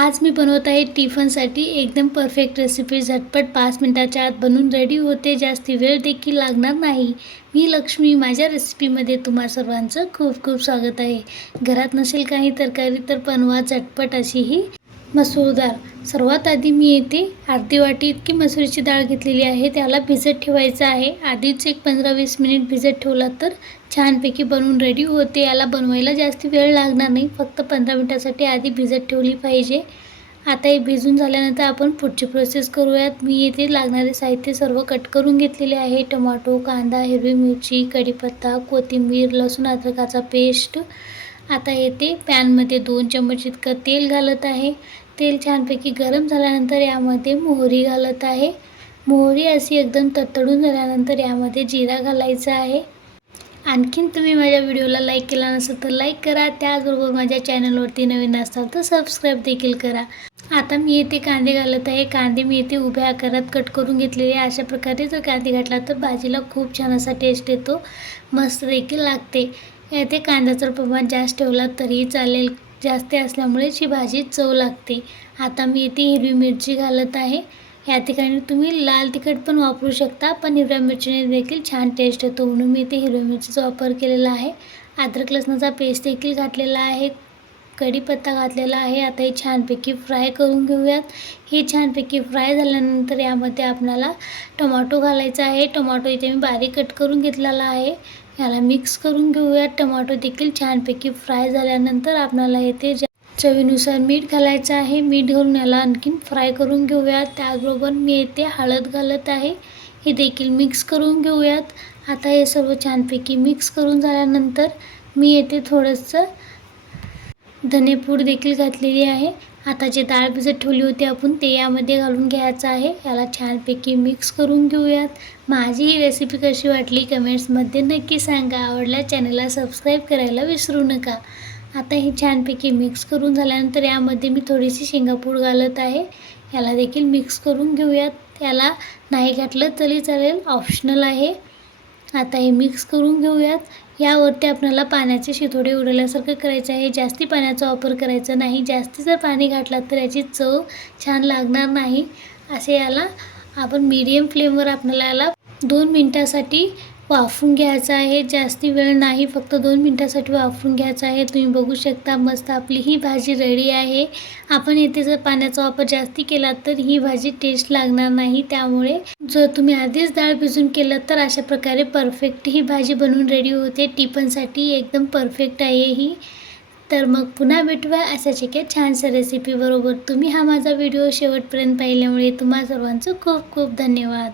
आज मी बनवत आहे टिफनसाठी एकदम परफेक्ट रेसिपी झटपट पाच मिनटाच्या आत बनवून रेडी होते. जास्ती वेळ देखील लागणार नाही. मी लक्ष्मी माझ्या रेसिपीमध्ये तुम्हा सर्वांचं खूप खूप स्वागत आहे. घरात नसेल काही तरकारी तर बनवा झटपट अशी ही मसूर डाळ सर्वात आधी मी येथे अर्धी वाटी इतकी मसुरीची डाळ घेतलेली आहे. त्याला भिजत ठेवायचं आहे. आधीच एक पंधरा वीस मिनिट भिजत ठेवला तर छानपैकी बनवून रेडी होते. याला बनवायला जास्त वेळ लागणार नाही. फक्त पंधरा मिनटासाठी आधी भिजत ठेवली पाहिजे. आता हे भिजून झाल्यानंतर आपण पुढची प्रोसेस करूयात. मी येथे लागणारे साहित्य सर्व कट करून घेतलेले आहे. टोमॅटो कांदा हिरवी मिरची कढीपत्ता कोथिंबीर लसूण अद्रकाचा पेस्ट आता येथे पॅनमध्ये दोन चम्मच इतकं तेल घालत आहे. तेल छानपैकी गरम झाल्यानंतर यामध्ये मोहरी घालत आहे. मोहरी अशी एकदम ततडून झाल्यानंतर यामध्ये जिरा घालायचा आहे. आणखीन तुम्ही माझ्या व्हिडिओला लाईक केला नसेल तर लाईक करा. त्याचबरोबर माझ्या चॅनलवरती नवीन असाल तर सबस्क्राईब देखील करा. आता मी येथे कांदे घालत आहे. कांदे मी येथे उभ्या आकारात कट करून घेतलेले आहे. अशा प्रकारे जर कांदे घातला तर भाजीला खूप छान असा टेस्ट येतो. मस्त देखील लागते. येथे कांद्याचं प्रमाण जास्त ठेवला तरीही चालेल. जास्त असल्यामुळेच ही भाजी चव लागते. आता मी इथे हिरवी मिरची घालत आहे. या ठिकाणी तुम्ही लाल तिखट पण वापरू शकता पण हिरव्या मिरचीने देखील छान टेस्ट येतो. म्हणून मी इथे हिरव्या मिरचीचा वापर केलेला आहे. अद्रक लसणाचा पेस्ट देखील घातलेला आहे. कढीपत्ता घातलेला आहे. आता हे छानपैकी फ्राय करून घेऊयात. हे छानपैकी फ्राय झाल्यानंतर यामध्ये आपल्याला टोमॅटो घालायचा आहे. टोमॅटो इथे मी बारीक कट करून घेतलेला आहे. याला मिक्स करून घेऊयात. टमाटो देखील छानपैकी फ्राय झाल्यानंतर आपल्याला येथे चवीनुसार मीठ घालायचं आहे. मीठ घालून याला आणखीन फ्राय करून घेऊयात. त्याचबरोबर मी येथे हळद घालत आहे. हे देखील मिक्स करून घेऊयात. आता हे सर्व छानपैकी मिक्स करून झाल्यानंतर मी येथे थोडंसं धनेपूड देखील घातलेली आहे. आता जे डाळ भिजत ठेवली होती आपण ते यामध्ये घालून घ्यायचं आहे. याला छानपैकी मिक्स करून घेऊयात. माझी ही रेसिपी कशी वाटली कमेंट्समध्ये नक्की सांगा. आवडल्या चॅनलला सबस्क्राईब करायला विसरू नका. आता हे छानपैकी मिक्स करून झाल्यानंतर यामध्ये मी थोडीशी शेंगापूड घालत आहे. याला देखील मिक्स करून घेऊयात. याला नाही घातलं तरी चालेल ऑप्शनल आहे. आता हे मिक्स करून घेऊयात. यावरती आपल्याला पाण्याचे शितोडे उडवल्यासारखं करायचं आहे. जास्ती पाण्याचा वापर करायचा नाही. जास्ती जर पाणी घातलात तर याची चव छान लागणार नाही. असे याला आपण मीडियम फ्लेमवर आपल्याला याला दोन मिनटासाठी वाफून घ्यायचं आहे. जास्ती वेळ नाही फक्त दोन मिनटासाठी वाफवून घ्यायचं आहे. तुम्ही बघू शकता मस्त आपली ही भाजी रेडी आहे. आपण येथे जर पाण्याचा वापर जास्ती केला तर ही भाजी टेस्ट लागणार नाही. त्यामुळे जर तुम्ही आधीच डाळ भिजून केलं तर अशा प्रकारे परफेक्ट ही भाजी बनवून रेडी होते. टिफनसाठी एकदम परफेक्ट आहे ही. तर मग पुन्हा भेटूया अशाच एका छानशा रेसिपीबरोबर तुम्ही हा माझा व्हिडिओ शेवटपर्यंत पाहिल्यामुळे तुम्हा सर्वांचं खूप खूप धन्यवाद.